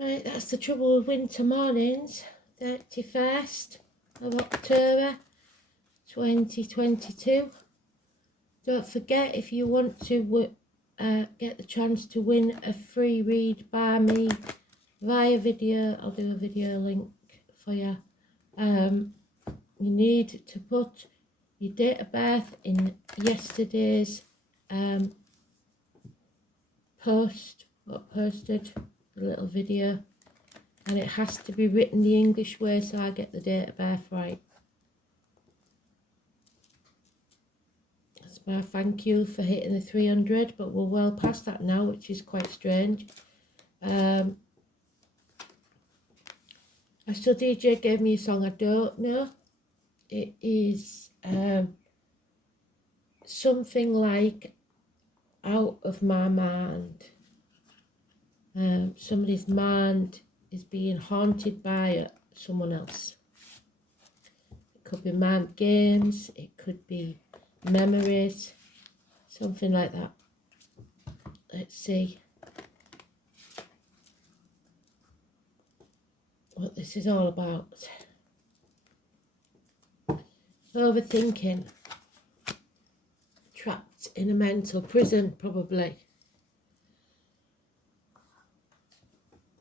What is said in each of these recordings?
Right, that's the trouble with winter mornings. 31st of October 2022. Don't forget, if you want to get the chance to win a free read by me via video, I'll do a video link for you. You need to put your date of birth in yesterday's posted a little video, and it has to be written the English way so I get the date of birth right. That's my thank you for hitting the 300, but we're well past that now, which is quite strange. Astro DJ gave me a song I don't know. It is something like Out of My Mind. Somebody's mind is being haunted by someone else. It could be mind games, it could be memories, something like that. Let's see what this is all about. Overthinking. Trapped in a mental prison, probably.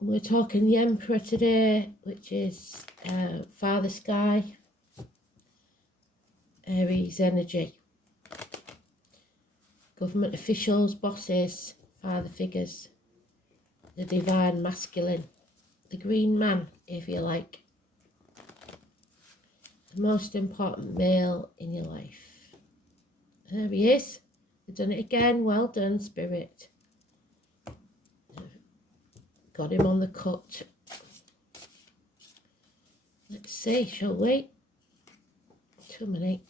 We're talking the Emperor today, which is Father Sky, Aries energy. Government officials, bosses, father figures, the divine masculine, the green man, if you like. The most important male in your life. There he is. I've done it again. Well done, Spirit. Got him on the cut. Let's see, shall we? 2 minutes.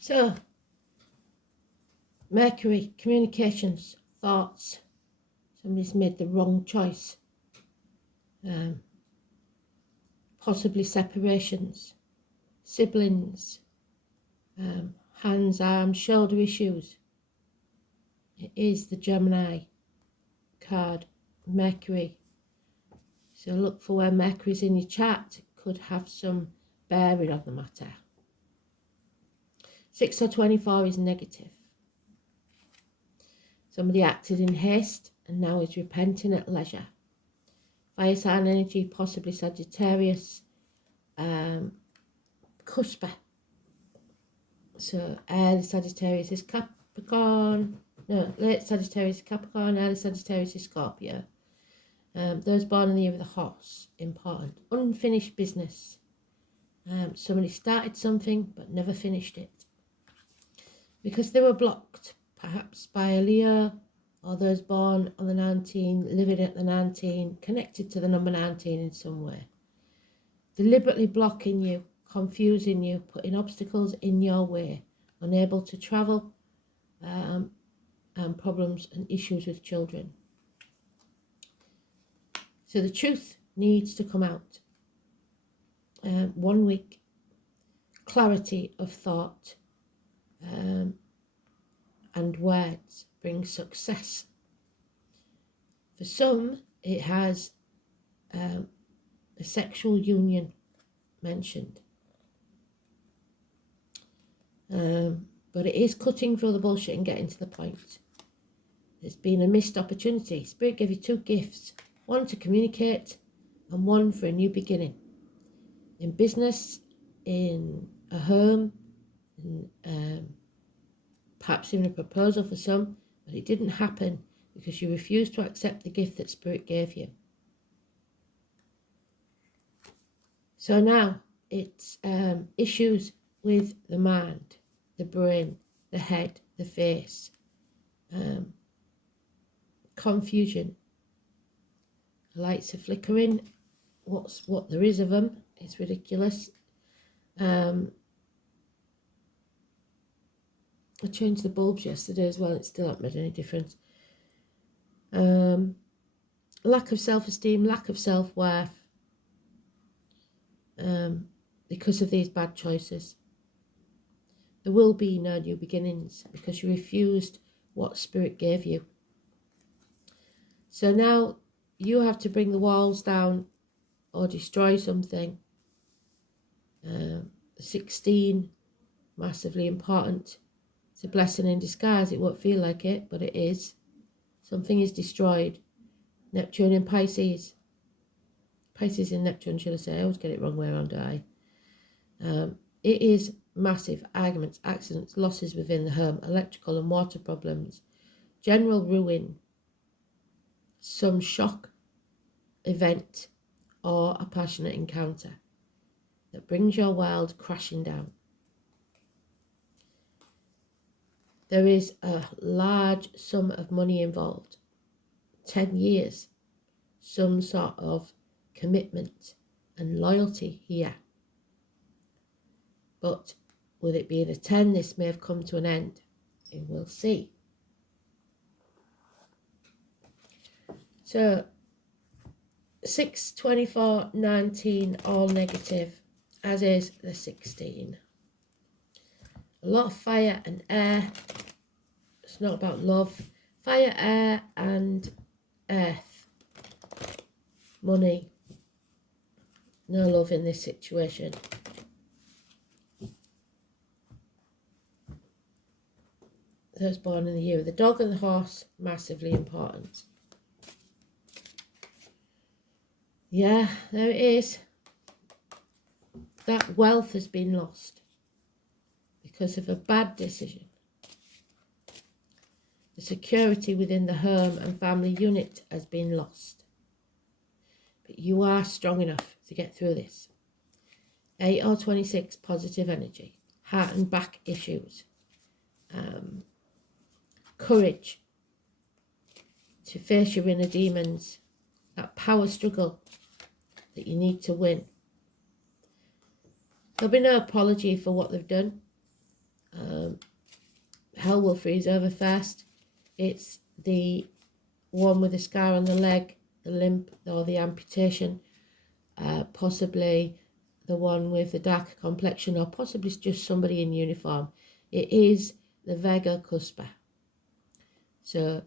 So, Mercury, communications, thoughts. Somebody's made the wrong choice. Possibly separations, siblings, hands, arms, shoulder issues. It is the Gemini card, Mercury. So look for where Mercury's in your chart. It could have some bearing on the matter. 6 or 24 is negative. Somebody acted in haste and now is repenting at leisure. Fire sign energy, possibly Sagittarius, cusper. So early Sagittarius is Capricorn. No, late Sagittarius is Capricorn, early Sagittarius is Scorpio. Those born in the year of the horse, important. Unfinished business. Somebody started something but never finished it. Because they were blocked, perhaps by a Leo, or those born on the 19, living at the 19, connected to the number 19 in some way. Deliberately blocking you, confusing you, putting obstacles in your way, unable to travel, and problems and issues with children. So the truth needs to come out. 1 week, clarity of thought, and words bring success. For some, it has a sexual union, mentioned. But it is cutting through the bullshit and getting to the point. There's been a missed opportunity. Spirit gave you two gifts, one to communicate and one for a new beginning. In business, in a home, in, perhaps even a proposal for some, but it didn't happen because you refused to accept the gift that Spirit gave you. So now it's issues with the mind, the brain, the head, the face, confusion. The lights are flickering. What there is of them, it's ridiculous. I changed the bulbs yesterday as well. It still hasn't made any difference. Lack of self-esteem, lack of self-worth, because of these bad choices. There will be no new beginnings because you refused what Spirit gave you. So now you have to bring the walls down or destroy something. 16, massively important. It's a blessing in disguise. It won't feel like it, but it is. Something is destroyed. Neptune in Pisces. Pisces in Neptune, should I say? I always get it wrong way around, don't I? It is massive arguments, accidents, losses within the home, electrical and water problems, general ruin, some shock event or a passionate encounter that brings your world crashing down. There is a large sum of money involved, 10 years, some sort of commitment and loyalty here. But with it being a 10, this may have come to an end. And we'll see. So 6, 24, 19, all negative, as is the 16. A lot of fire and air. It's not about love. Fire, air, and earth. Money. No love in this situation. Those born in the year of the dog and the horse, massively important. Yeah, there it is. That wealth has been lost because of a bad decision. The security within the home and family unit has been lost. But you are strong enough to get through this. 8 or 26, positive energy. Heart and back issues. Courage to face your inner demons. That power struggle that you need to win. There'll be no apology for what they've done. Hell will freeze over first. It's the one with the scar on the leg, the limp or the amputation, possibly the one with the darker complexion, or possibly just somebody in uniform. It is the Vega Cuspa. So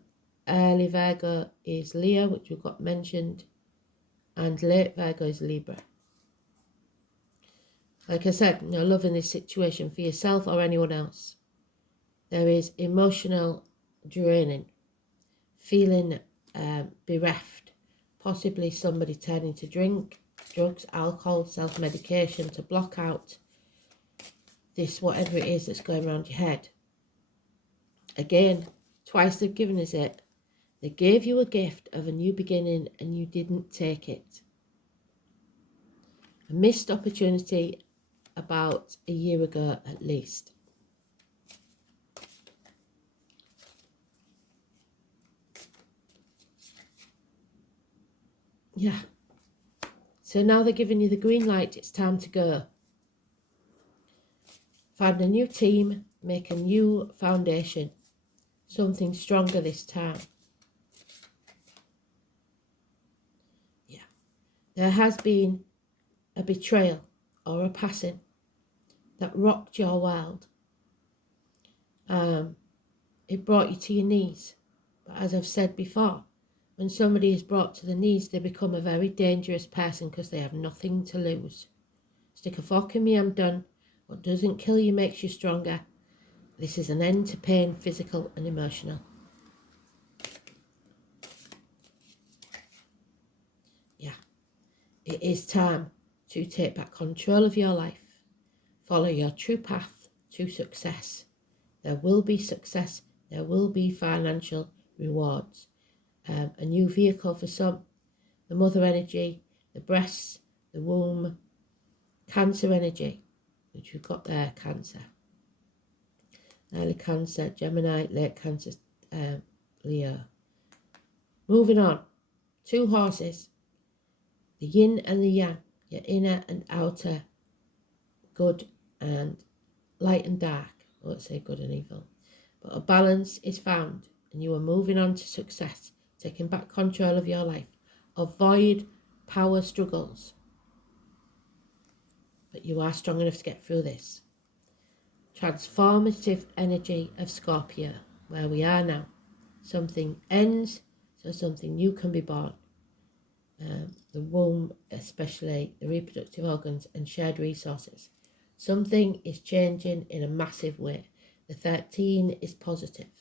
early Virgo is Leo, which we've got mentioned, and late Virgo is Libra. Like I said, no love in this situation for yourself or anyone else. There is emotional draining, feeling bereft, possibly somebody turning to drink, drugs, alcohol, self-medication to block out this, whatever it is that's going around your head. Again, twice they've given us it. They gave you a gift of a new beginning and you didn't take it. A missed opportunity about a year ago at least. Yeah. So now they're giving you the green light. It's time to go. Find a new team. Make a new foundation. Something stronger this time. Yeah. There has been a betrayal or a passing that rocked your world. It brought you to your knees. But as I've said before, when somebody is brought to the knees, they become a very dangerous person because they have nothing to lose. Stick a fork in me, I'm done. What doesn't kill you makes you stronger. This is an end to pain, physical and emotional. Yeah, it is time to take back control of your life. Follow your true path to success. There will be success. There will be financial rewards. A new vehicle for some. The mother energy, the breasts, the womb, Cancer energy, which we've got there, Cancer. Early Cancer, Gemini, late Cancer, Leo. Moving on. 2 horses. The yin and the yang, your inner and outer, good and light and dark. I won't say good and evil. But a balance is found and you are moving on to success, taking back control of your life. Avoid power struggles. But you are strong enough to get through this. Transformative energy of Scorpio, where we are now. Something ends, so something new can be born. The womb, especially the reproductive organs and shared resources. Something is changing in a massive way. The 13 is positive.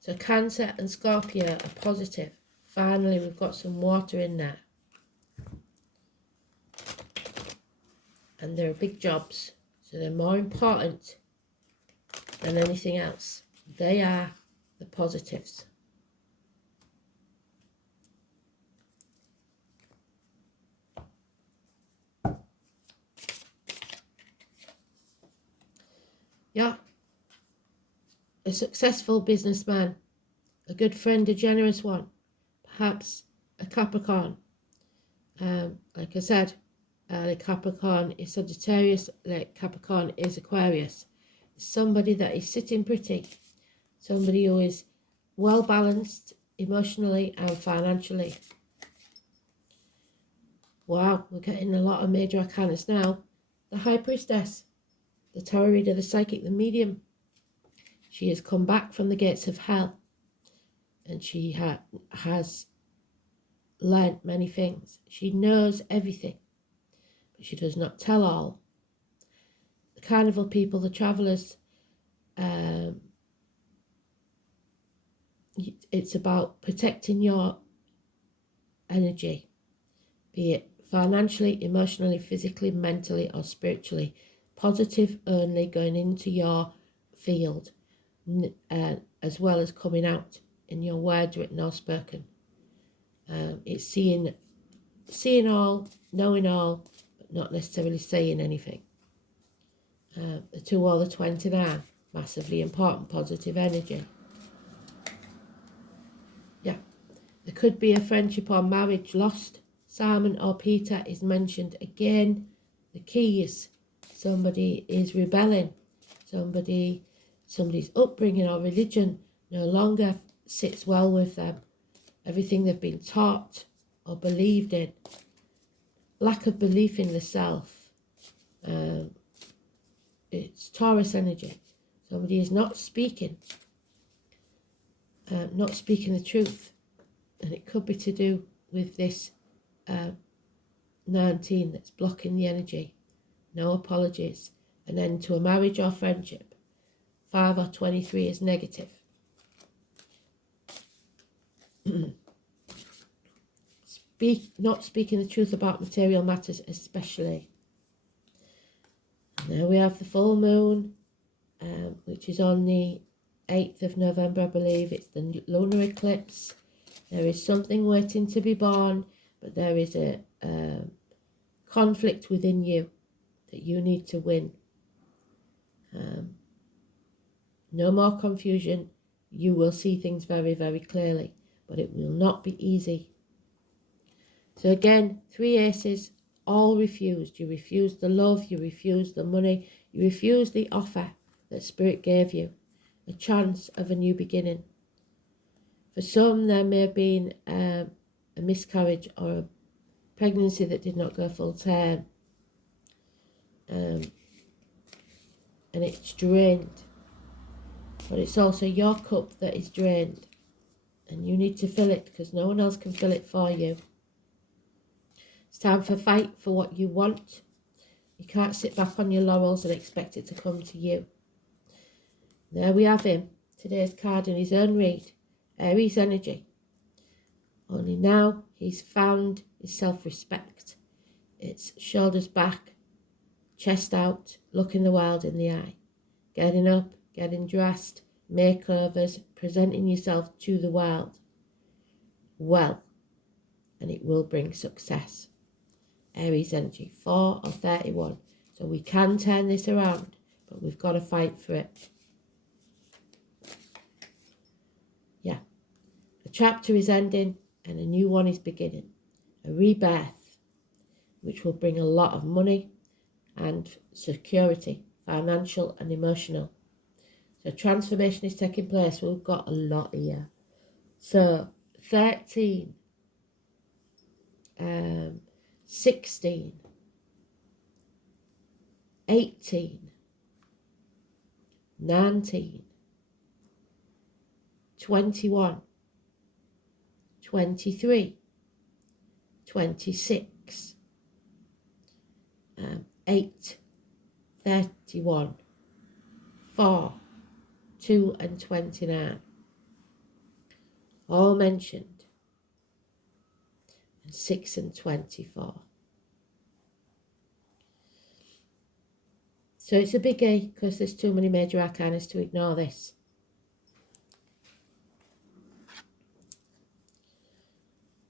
So Cancer and Scorpio are positive. Finally, we've got some water in there. And they're big jobs, so they're more important than anything else. They are the positives. Yeah, a successful businessman, a good friend, a generous one, perhaps a Capricorn. Like I said, Capricorn is Sagittarius, like Capricorn is Aquarius. Somebody that is sitting pretty, somebody who is well balanced emotionally and financially. Wow, we're getting a lot of major arcanas now. The High Priestess, the tarot reader, the psychic, the medium. She has come back from the gates of hell, and she has learned many things. She knows everything, but she does not tell all. The carnival people, the travellers, it's about protecting your energy, be it financially, emotionally, physically, mentally, or spiritually. Positive only, going into your field, as well as coming out in your words, written or spoken. It's seeing all, knowing all, but not necessarily saying anything. The 2 or the 29, massively important, positive energy. Yeah, there could be a friendship or marriage lost. Simon or Peter is mentioned again. The keys, somebody is rebelling, somebody's upbringing or religion no longer sits well with them. Everything they've been taught or believed in, lack of belief in the self. It's Taurus energy. Somebody is not speaking the truth, and it could be to do with this 19 that's blocking the energy. No apologies. An end to a marriage or friendship. 5 or 23 is negative. Not speaking the truth about material matters, especially. Now we have the full moon, which is on the 8th of November, I believe. It's the lunar eclipse. There is something waiting to be born, but there is a conflict within you that you need to win. No more confusion. You will see things very, very clearly, but it will not be easy. So again, 3 aces, all refused. You refused the love, you refused the money, you refused the offer that Spirit gave you, a chance of a new beginning. For some, there may have been a miscarriage or a pregnancy that did not go full term, and it's drained. But it's also your cup that is drained, and you need to fill it because no one else can fill it for you. It's time for fight for what you want. You can't sit back on your laurels and expect it to come to you. There we have him. Today's card in his own read. Aries energy. Only now he's found his self-respect. It's shoulders back, chest out, looking the world in the eye. Getting up, getting dressed, makeovers, presenting yourself to the world. Well, and it will bring success. Aries energy, 4 of 31. So we can turn this around, but we've got to fight for it. Yeah. A chapter is ending and a new one is beginning. A rebirth, which will bring a lot of money and security, financial and emotional. So transformation is taking place. We've got a lot here. So 13, 16, 18, 19, 21, 23, 26, 8, 31, 4, 2 and 29. All mentioned. And 6 and 24. So it's a biggie because there's too many major arcana to ignore this.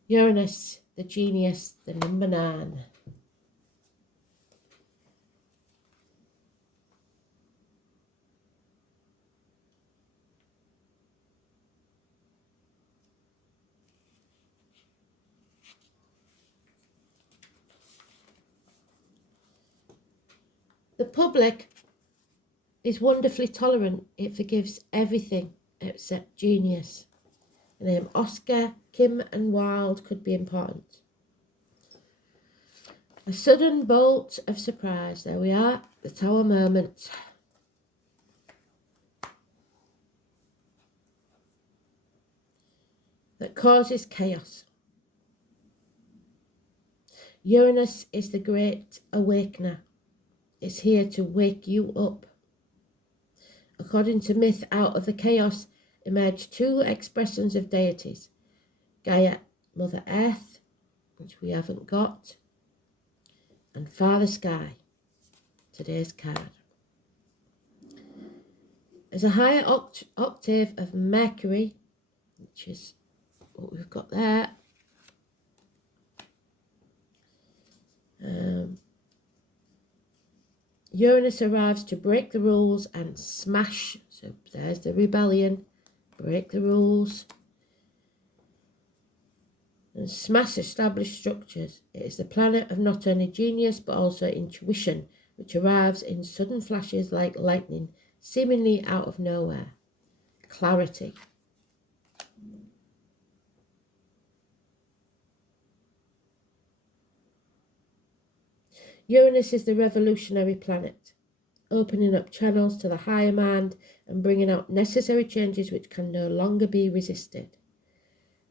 Uranus, the genius, the number 9. The public is wonderfully tolerant. It forgives everything except genius. The name Oscar, Kim and Wilde could be important. A sudden bolt of surprise. There we are, the Tower moment. That causes chaos. Uranus is the great awakener. It's here to wake you up. According to myth, out of the chaos emerged 2 expressions of deities. Gaia, Mother Earth, which we haven't got, and Father Sky, today's card. There's a higher octave of Mercury, which is what we've got there. Uranus arrives to break the rules and smash. So there's the rebellion. Break the rules. And smash established structures. It is the planet of not only genius but also intuition, which arrives in sudden flashes like lightning, seemingly out of nowhere. Clarity. Uranus is the revolutionary planet, opening up channels to the higher mind and bringing out necessary changes which can no longer be resisted.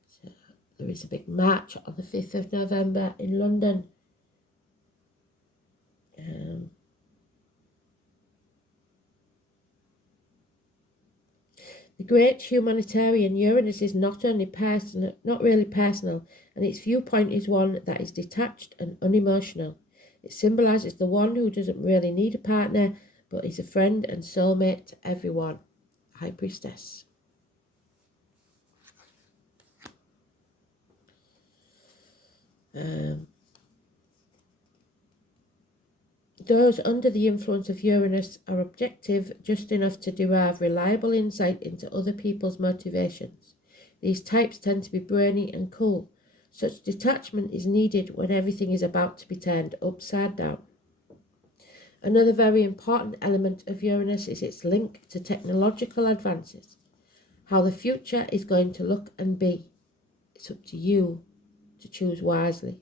So there is a big march on the 5th of November in London. The great humanitarian Uranus is not only personal, not really personal, and its viewpoint is one that is detached and unemotional. It symbolises the one who doesn't really need a partner, but is a friend and soulmate to everyone. High Priestess. Those under the influence of Uranus are objective just enough to derive reliable insight into other people's motivations. These types tend to be brainy and cool. Such detachment is needed when everything is about to be turned upside down. Another very important element of Uranus is its link to technological advances. How the future is going to look and be. It's up to you to choose wisely.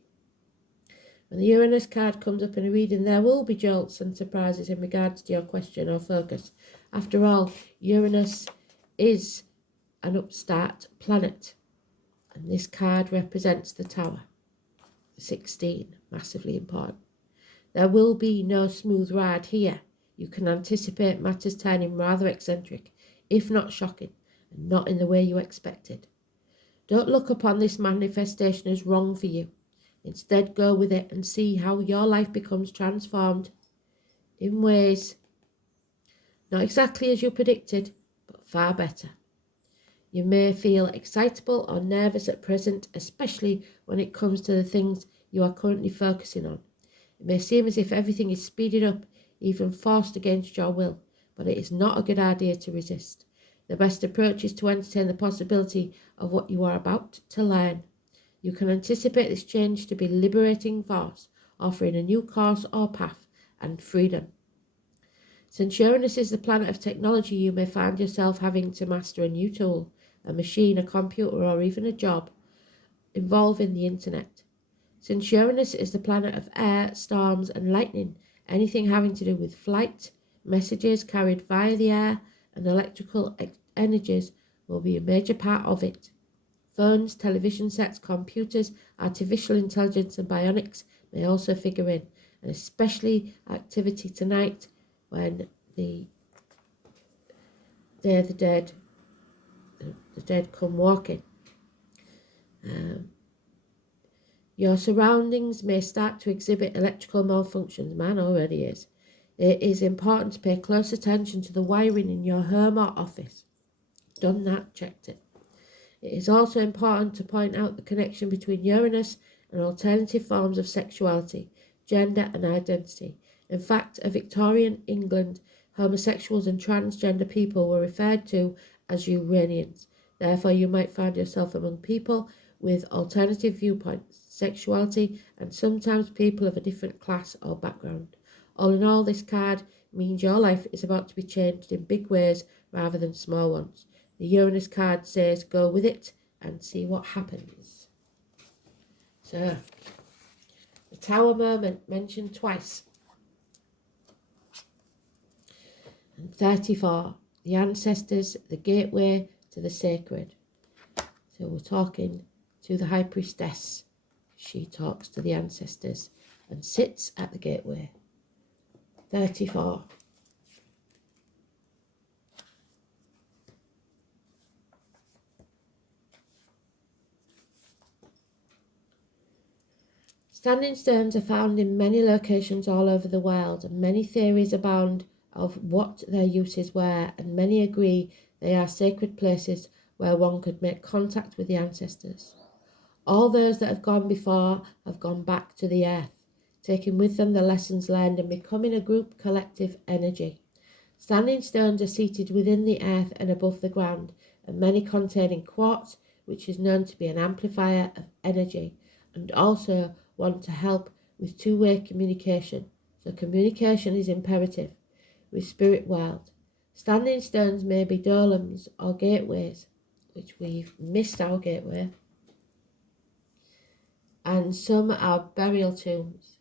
When the Uranus card comes up in a reading, there will be jolts and surprises in regards to your question or focus. After all, Uranus is an upstart planet, and this card represents the Tower. 16, massively important. There will be no smooth ride here. You can anticipate matters turning rather eccentric, if not shocking, and not in the way you expected. Don't look upon this manifestation as wrong for you. Instead, go with it and see how your life becomes transformed in ways not exactly as you predicted, but far better. You may feel excitable or nervous at present, especially when it comes to the things you are currently focusing on. It may seem as if everything is speeded up, even forced against your will, but it is not a good idea to resist. The best approach is to entertain the possibility of what you are about to learn. You can anticipate this change to be a liberating force, offering a new course or path and freedom. Since Uranus is the planet of technology, you may find yourself having to master a new tool, a machine, a computer, or even a job involving the internet. Since Uranus is the planet of air, storms, and lightning, anything having to do with flight, messages carried via the air, and electrical energies will be a major part of it. Phones, television sets, computers, artificial intelligence, and bionics may also figure in, and especially activity tonight when the Day of the Dead come walking. Your surroundings may start to exhibit electrical malfunctions. Man already is. It is important to pay close attention to the wiring in your home or office. Done that, checked it. It is also important to point out the connection between Uranus and alternative forms of sexuality, gender and identity. In fact, in Victorian England, homosexuals and transgender people were referred to as Uranians. Therefore, you might find yourself among people with alternative viewpoints, sexuality, and sometimes people of a different class or background. All in all, this card means your life is about to be changed in big ways rather than small ones. The Uranus card says go with it and see what happens. So, the Tower moment mentioned twice. And 34, the ancestors, the gateway to the sacred. So we're talking to the High Priestess. She talks to the ancestors and sits at the gateway. 34. Standing stones are found in many locations all over the world, and many theories abound of what their uses were, and many agree they are sacred places where one could make contact with the ancestors. All those that have gone before have gone back to the earth, taking with them the lessons learned and becoming a group collective energy. Standing stones are seated within the earth and above the ground, and many containing quartz, which is known to be an amplifier of energy, and also one to help with two-way communication. So communication is imperative with spirit world. Standing stones may be dolems or gateways, which we've missed our gateway, and some are burial tombs.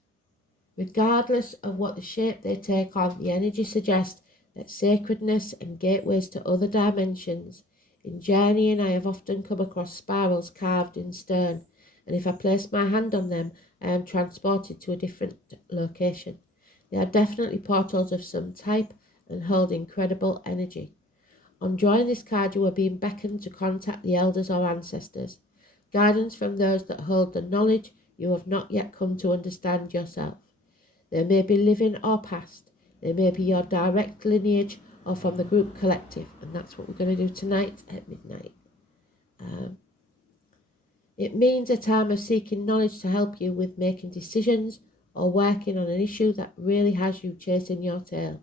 Regardless of what the shape they take on, the energy suggests that sacredness and gateways to other dimensions. In journeying, I have often come across spirals carved in stone, and if I place my hand on them, I am transported to a different location. They are definitely portals of some type and hold incredible energy. On drawing this card, you are being beckoned to contact the elders or ancestors. Guidance from those that hold the knowledge you have not yet come to understand yourself. They may be living or past. They may be your direct lineage or from the group collective. And that's what we're going to do tonight at midnight. It means a time of seeking knowledge to help you with making decisions or working on an issue that really has you chasing your tail.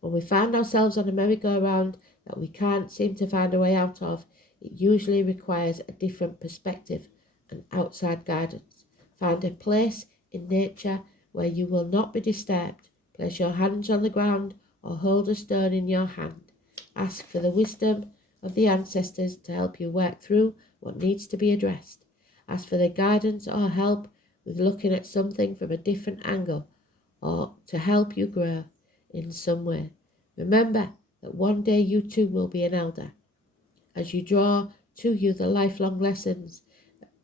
When we find ourselves on a merry-go-round that we can't seem to find a way out of, it usually requires a different perspective and outside guidance. Find a place in nature where you will not be disturbed. Place your hands on the ground or hold a stone in your hand. Ask for the wisdom of the ancestors to help you work through what needs to be addressed. Ask for their guidance or help with looking at something from a different angle or to help you grow in some way. Remember that one day you too will be an elder. As you draw to you the lifelong lessons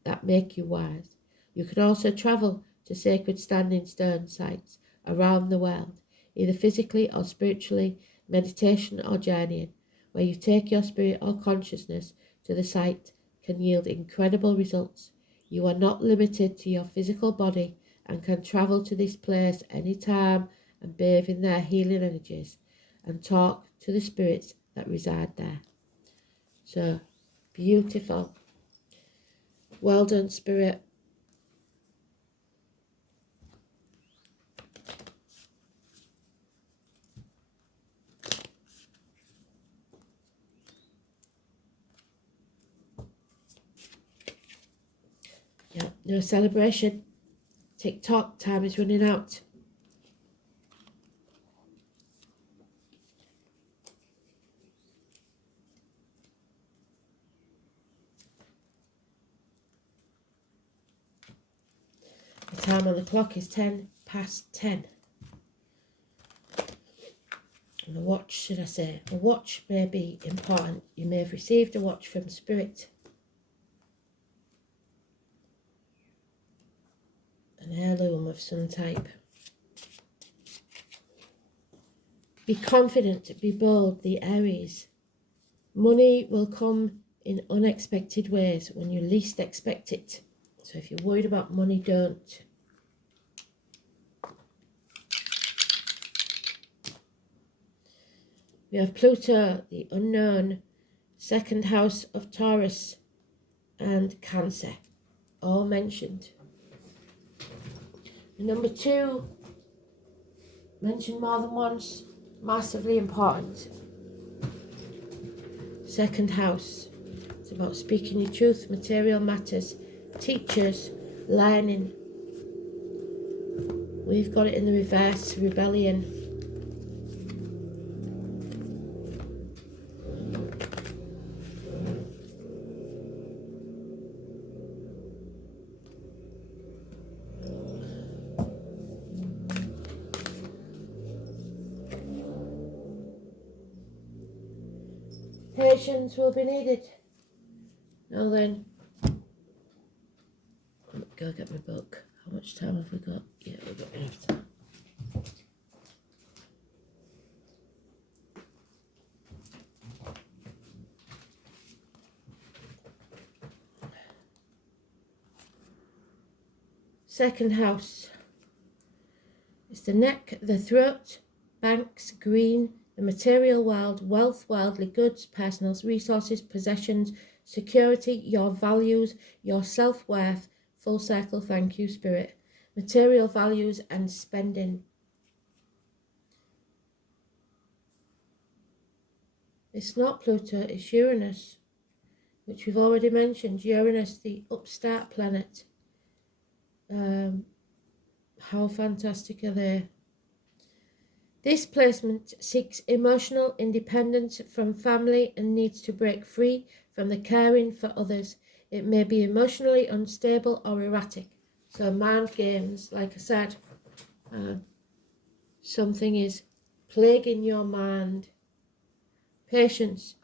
that make you wise, You could also travel to sacred standing stone sites around the world, either physically or spiritually, meditation or journeying, where you take your spirit or consciousness to the site can yield incredible results. You are not limited to your physical body and can travel to this place anytime and bathe in their healing energies and talk to the spirits that reside there. So, beautiful. Well done, Spirit. Yeah, no celebration. TikTok time is running out. The time on the clock is 10:10. And the watch, should I say, a watch may be important. You may have received a watch from Spirit. An heirloom of some type. Be confident, be bold, the Aries. Money will come in unexpected ways when you least expect it. So if you're worried about money, don't. We have Pluto, the unknown, second house of Taurus and Cancer, all mentioned. And number 2, mentioned more than once, massively important. Second house. It's about speaking your truth, material matters, teachers, learning. We've got it in the reverse, rebellion. Patience will be needed. Now then, go get my book. How much time have we got? Yeah, we've got enough time. Second house. It's the neck, the throat, banks, green, the material world, wealth, worldly goods, personal resources, possessions, security, your values, your self-worth. Full circle, thank you, Spirit. Material values and spending. It's not Pluto, it's Uranus, which we've already mentioned. Uranus, the upstart planet. How fantastic are they? This placement seeks emotional independence from family and needs to break free from the caring for others. It may be emotionally unstable or erratic. So mind games, like I said, something is plaguing your mind. Patience.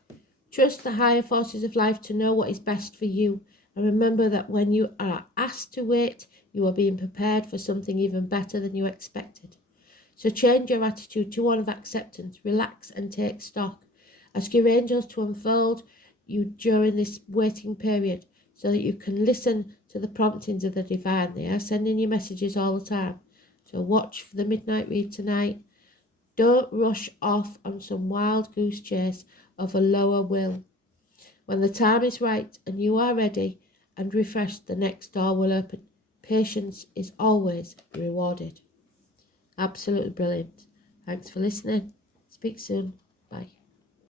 Trust the higher forces of life to know what is best for you. And remember that when you are asked to wait, you are being prepared for something even better than you expected. So change your attitude to one of acceptance, relax and take stock. Ask your angels to unfold you during this waiting period so that you can listen to the promptings of the divine. They are sending you messages all the time. So watch for the midnight read tonight. Don't rush off on some wild goose chase of a lower will. When the time is right and you are ready and refreshed, the next door will open. Patience is always rewarded. Absolutely brilliant. Thanks for listening. Speak soon.